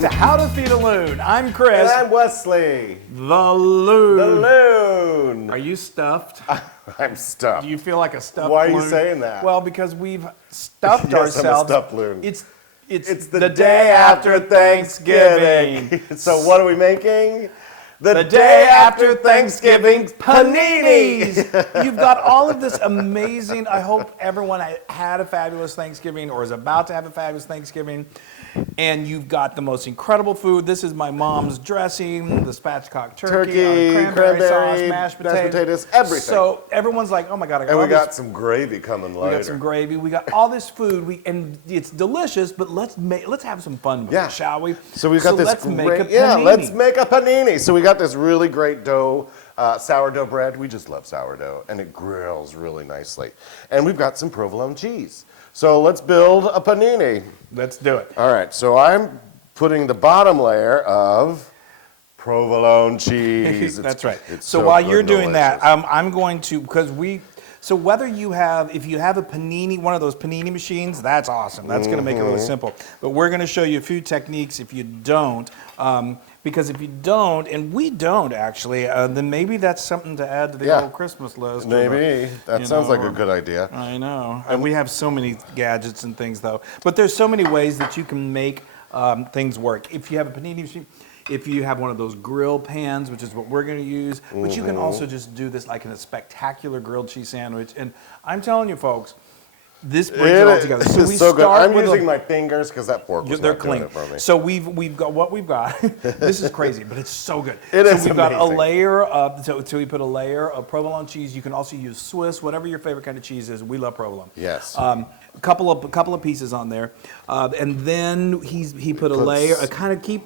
back to How to Feed a Loon. I'm Chris. And I'm Wesley. The Loon. The Loon. Are you stuffed? I'm stuffed. Do you feel like a stuffed Why are loon? you saying that? Well, because we've stuffed Yes, I'm a ourselves. stuffed loon. It's the day after Thanksgiving. So what are we making? The day after Thanksgiving paninis. You've got all of this amazing, I hope everyone had a fabulous Thanksgiving or is about to have a fabulous Thanksgiving. And you've got the most incredible food. This is my mom's dressing, the spatchcock turkey, our cranberry sauce, mashed potatoes, everything. So everyone's like, oh my God, I got all we this. got some gravy coming later. We got some gravy. We got all this food. And it's delicious, but let's have some fun with it, shall we? So we've got this let's great, make a panini. yeah, let's make a panini. So we got this really great dough, sourdough bread. We just love sourdough, and it grills really nicely. And we've got some provolone cheese. So let's build a panini. Let's do it. All right, so I'm putting the bottom layer of provolone cheese. That's right. It's so while good you're and doing delicious. that, I'm going to, so whether you have, if you have a panini, one of those panini machines, that's awesome. That's going to make it really simple. But we're going to show you a few techniques if you don't. Because if you don't, and we don't actually, then maybe that's something to add to the old Christmas list. Maybe. That sounds like a good idea. I know. And we have so many gadgets and things, though. But there's so many ways that you can make things work. If you have a panini machine, if you have one of those grill pans, which is what we're going to use, but you can also just do this like in a spectacular grilled cheese sandwich. And I'm telling you, folks, this brings it all together. So we so good. start I'm with using my fingers because that fork was they're not doing clean. it for me. So we've got what we've got. This is crazy, but it's so good. It is We've got a amazing. layer of so we put a layer of provolone cheese. You can also use Swiss, whatever your favorite kind of cheese is. We love provolone. Yes. A couple of pieces on there, and then he put a layer.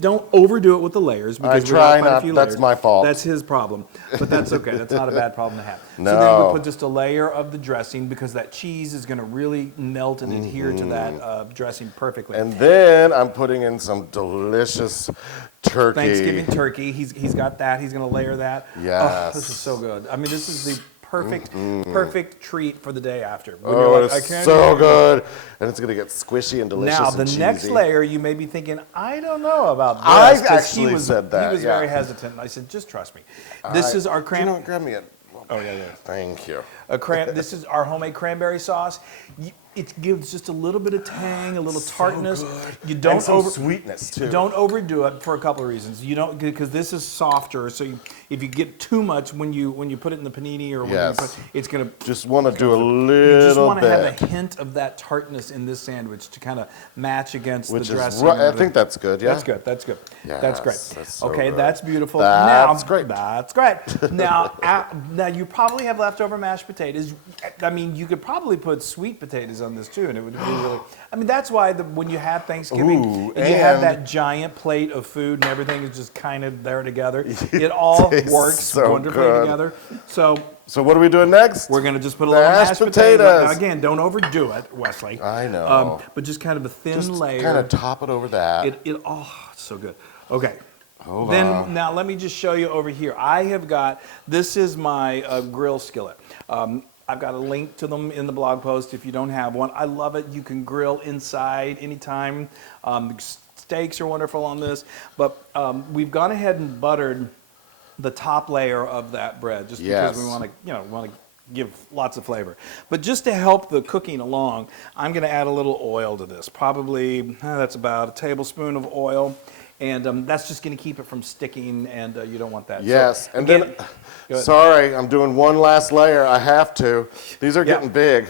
Don't overdo it with the layers because I try not. Few That's layers. my fault. That's his problem, but that's okay. That's not a bad problem to have. No. So then we put just a layer of the dressing because that cheese is going to really melt and adhere to that dressing perfectly. And then I'm putting in some delicious turkey. Thanksgiving turkey. He's got that. He's going to layer that. Yes. Oh, this is so good. I mean, this is the perfect treat for the day after. When Oh, you're like, it's so good. And it's going to get squishy and delicious Now, and the cheesy. next layer, you may be thinking, I don't know about this. I 'cause actually said that, He was very hesitant. And I said, just trust me. This is our You know what? Grab me a... Oh, yeah. Thank you. This is our homemade cranberry sauce. It gives just a little bit of tang, a little tartness. You don't and some sweetness too. Don't overdo it for a couple of reasons. You don't because this is softer. So if you get too much when you put it in the panini or when you put, it's gonna just want to do a little You just want bit. to have a hint of that tartness in this sandwich to kind of match against the dressing. I think that's good. Yeah. That's good. That's good. Yes, that's great. that's so okay, good. that's beautiful. That's now, great. That's great. Now you probably have leftover mashed potatoes. I mean, you could probably put sweet potatoes on this too, and it would be really. I mean, that's why when you have Thanksgiving, and you have that giant plate of food, and everything is just kind of there together. It all works so wonderfully good. together. So what are we doing next? we're going to just put a little mashed potatoes. Now, again, don't overdo it, Wesley. I know. But just kind of a thin just layer. kind of top it over that. It's so good. Okay. Hold on. Now let me just show you over here. This is my grill skillet. I've got a link to them in the blog post if you don't have one. I love it. You can grill inside anytime. Steaks are wonderful on this. But we've gone ahead and buttered the top layer of that bread just because we want to give lots of flavor. But just to help the cooking along, I'm going to add a little oil to this. Probably, that's about a tablespoon of oil. And that's just going to keep it from sticking, and you don't want that. Yes, so, and again, then, sorry, I'm doing one last layer. I have to. These are getting big.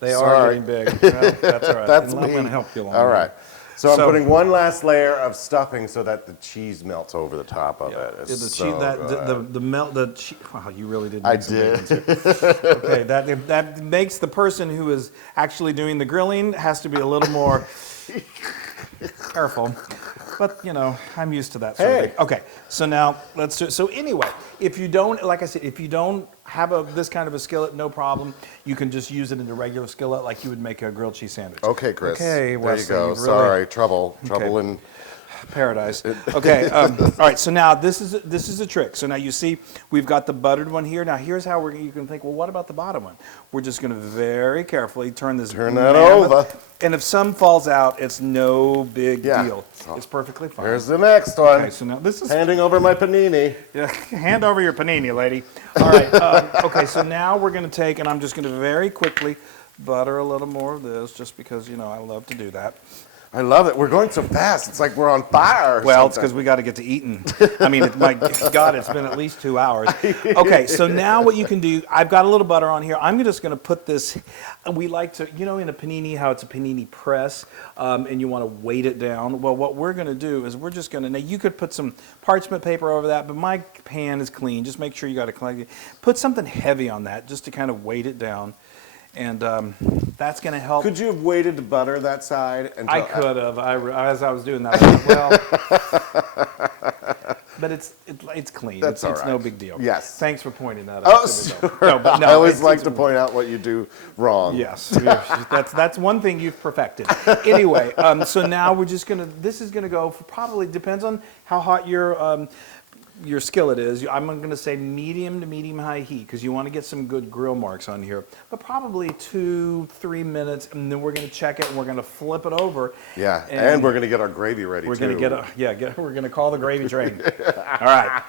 They are getting big. Well, that's all right. That's I'm going to help you along. All right. So I'm putting one last layer of stuffing so that the cheese melts over the top of it. It's so good. The cheese. Wow, you really did. I did. Okay, that makes the person who is actually doing the grilling has to be a little more careful. But, I'm used to that sort of thing. Okay, so now let's do it. So anyway, if you don't, like I said, if you don't have this kind of a skillet, no problem. You can just use it in a regular skillet like you would make a grilled cheese sandwich. Okay, Chris. Okay, Wesley, there you go. Sorry, trouble in Paradise. Okay. All right. So now this is a trick. So now you see we've got the buttered one here. Now here's how you can think. Well, what about the bottom one? We're just going to very carefully turn this. Turn that over. And if some falls out, it's no big deal. It's perfectly fine. Here's the next one. Okay. So now this is handing over my panini. Yeah, hand over your panini, lady. All right. Okay. So now we're going to take, and I'm just going to very quickly butter a little more of this, just because I love to do that. I love it. We're going so fast. It's like we're on fire. Well, it's because we got to get to eating. I mean, my God, it's been at least 2 hours. Okay, so now what you can do, I've got a little butter on here. I'm just going to put this, we like to, in a panini, how it's a panini press, and you want to weight it down. Well, what we're going to do is we're just going to, now you could put some parchment paper over that, but my pan is clean. Just make sure you got to clean. Put something heavy on that just to kind of weight it down. And that's going to help. Could you have waited to butter that side? I could have. As I was doing that, I thought, well, but it's clean. That's all right. It's no big deal. Yes. Thanks for pointing that out. Oh, sure. No, but no, I always like to point out what you do wrong. Yes, that's one thing you've perfected. Anyway, so now we're just gonna. This is gonna go for probably depends on how hot your skillet is. I'm going to say medium to medium high heat because you want to get some good grill marks on here. But probably 2-3 minutes, and then we're going to check it and we're going to flip it over. Yeah, and we're going to get our gravy ready. We're going to we're going to call the gravy train. All right.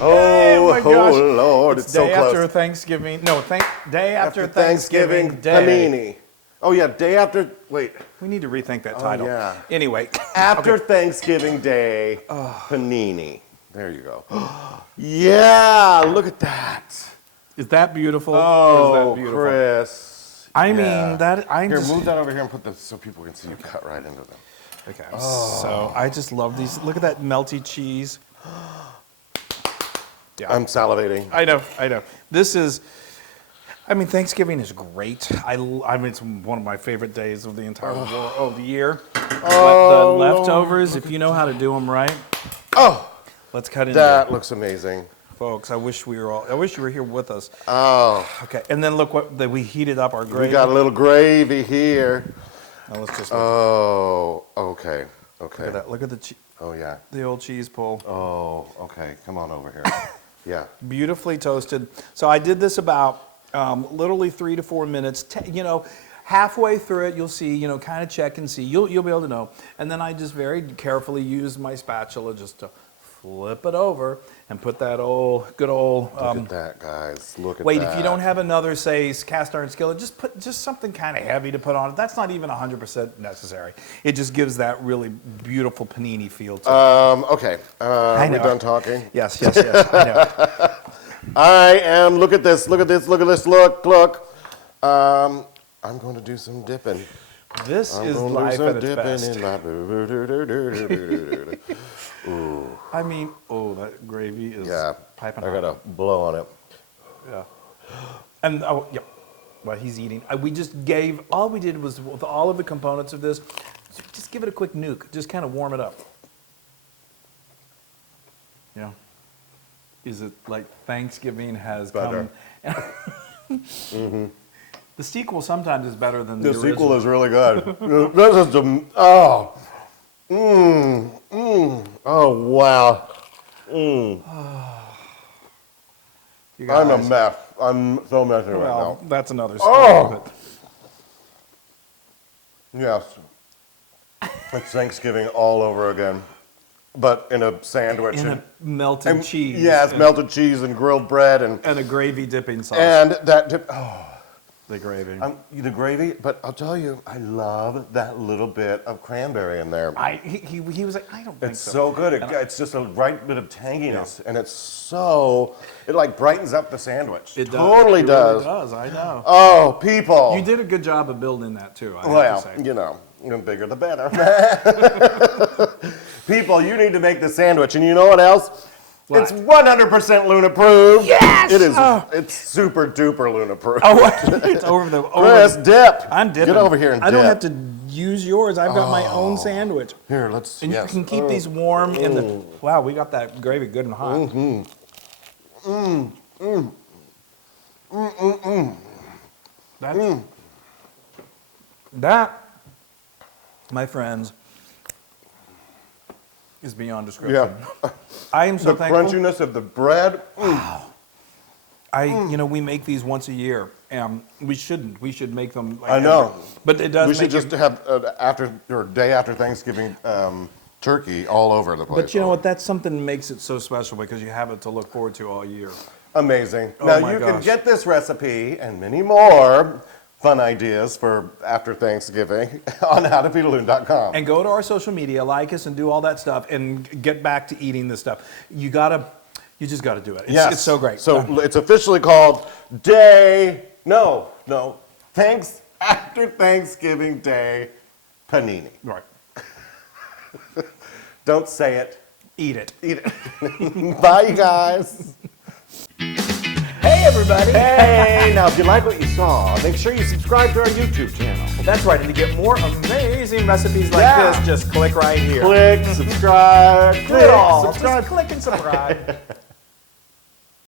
Oh, my gosh. oh Lord, it's so day close. after Thanksgiving. No, day after Thanksgiving Day. panini. Oh yeah, day after. Wait. We need to rethink that title. Yeah. Anyway. After Thanksgiving Day panini. There you go. Yeah, look at that. Is that beautiful? Oh, or is that beautiful? Chris. I Yeah. mean, that I Here, just, move that over here and put this so people can see you cut right into them. Okay. So I just love these. Look at that melty cheese. Yeah. I'm salivating. I know. This is, I mean, Thanksgiving is great. I mean, it's one of my favorite days of the entire of the year. But the leftovers, if you know how to do them right. Oh, let's cut into that it. looks amazing. Folks, I wish you were here with us. Oh. Okay, and then look we heated up our gravy. We got a little gravy here. Now let's just Oh, okay. Okay. look at that. Look at Oh, yeah. the old cheese pull. Oh, okay. Come on over here. Yeah. Beautifully toasted. So I did this about literally 3 to 4 minutes. Halfway through it, you'll see, kind of check and see. You'll be able to know. And then I just very carefully use my spatula just to flip it over and put that good old. Look at that, guys. Look at that. Wait, if you don't have another, say, cast iron skillet, just put something kind of heavy to put on it. That's not even 100% necessary. It just gives that really beautiful panini feel to it. Okay. Are we done talking? Yes, I know. I am. Look at this. Look. I'm going to do some dipping. This is life at its best. I mean, that gravy is piping hot. I got to blow on it. Yeah. And, well, he's eating. We just gave, all we did was, with all of the components of this, just give it a quick nuke. Just kind of warm it up. Yeah. Is it like Thanksgiving has Better. come? The sequel sometimes is better than the The original. sequel is really good. This is oh wow. You I'm a guys- mess. I'm so messy right Well, now. that's another story. Oh! But Yes. It's Thanksgiving all over again, but in a sandwich. and a melted cheese. Yes, and, melted cheese and grilled bread and and a gravy dipping sauce. and that dip. Oh. The gravy. The gravy, but I'll tell you, I love that little bit of cranberry in there. He was like, I don't think It's so. so good. It's just a right bit of tanginess, and it like brightens up the sandwich. It does. Totally It does. Really does. I know. Oh, people. You did a good job of building that too. I have Well, to say. the bigger the better. People, you need to make the sandwich, and you know what else? What? It's 100% Loon approved. Yes! It is. Oh. It's super duper Loon approved. It's over the. Chris, dip. I'm dipping. Get over here and I don't dip. have to use yours. I've got my own sandwich. Here, let's. And yes. you can keep these warm in the. Wow, we got that gravy good and hot. That, my friends, is beyond description. Yeah. I am so The thankful. crunchiness of the bread. You know, we make these once a year. We shouldn't. We should make them. Like I know. But it does. We make should just it, have after or day after Thanksgiving turkey all over the place. But you know what? That's something that makes it so special because you have it to look forward to all year. Amazing. Oh Now my you can gosh. get this recipe and many more fun ideas for after Thanksgiving on howtofeedaloon.com. And go to our social media, like us, and do all that stuff, and get back to eating this stuff. You just gotta do it. It's so great. So it's officially called after Thanksgiving Day Panini. Right. Don't say it. Eat it. Eat it. Bye, you guys. Hey, everybody. Hey, now if you like what you saw, make sure you subscribe to our YouTube channel. That's right. And to get more amazing recipes like Yeah. this, just click right here. Click, subscribe, Do it all. subscribe. Just click and subscribe.